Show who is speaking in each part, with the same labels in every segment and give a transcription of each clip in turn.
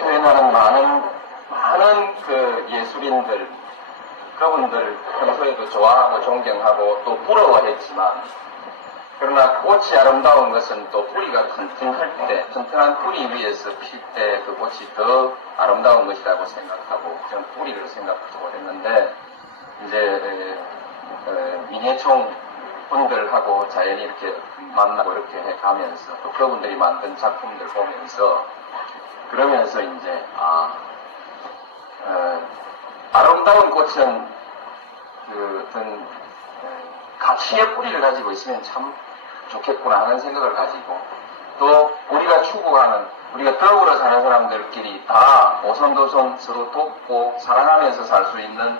Speaker 1: 표현하는 많은 많은 그 예술인들 그분들 평소에도 좋아하고 존경하고 또 부러워했지만 그러나 꽃이 아름다운 것은 또 뿌리가 튼튼할 때, 튼튼한 뿌리 위에서 필 때 그 꽃이 더 아름다운 것이라고 생각하고 저는 뿌리를 생각하고 했는데 이제 민예총 분들하고 자연히 이렇게 만나고 이렇게 해 가면서 또 그분들이 만든 작품들 보면서 그러면서 이제 아 어, 아름다운 꽃은 그 어떤 어, 가치의 뿌리를 가지고 있으면 참 좋겠구나 하는 생각을 가지고 또 우리가 추구하는 우리가 더불어 사는 사람들끼리 다 오손도손 서로 돕고 사랑하면서 살 수 있는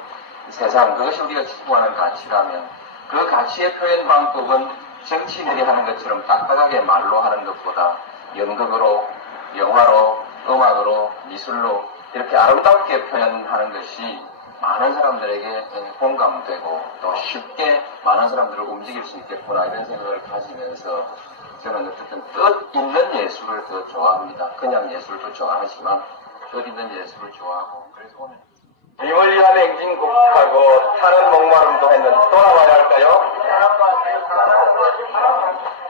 Speaker 1: 세상 그것이 우리가 추구하는 가치라면 그 가치의 표현 방법은 정치인들이 하는 것처럼 딱딱하게 말로 하는 것보다 연극으로 영화로 음악으로 미술로 이렇게 아름답게 표현하는 것이 많은 사람들에게 공감되고 또 쉽게 많은 사람들을 움직일 수 있겠구나 이런 생각을 가지면서 저는 어쨌든 뜻 있는 예술을 더 좋아합니다. 그냥 예술도 좋아하지만 뜻 있는 예술을 좋아하고 그래서 오늘 비멀리한 행진 곡하고 타는 목마름도 했는데 돌아와야 할까요?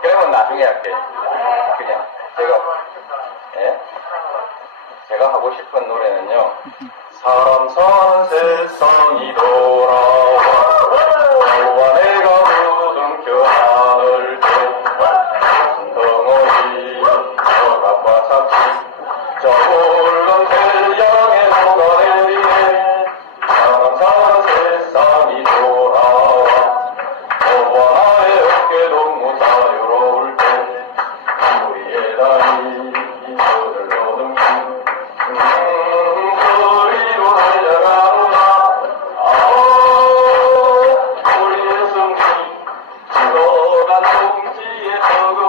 Speaker 1: 그러면 나중에 할게요. 그냥 제가 예? 제가 하고 싶은 노래는요. 사람 사는 세상이 돌아 Soda no mi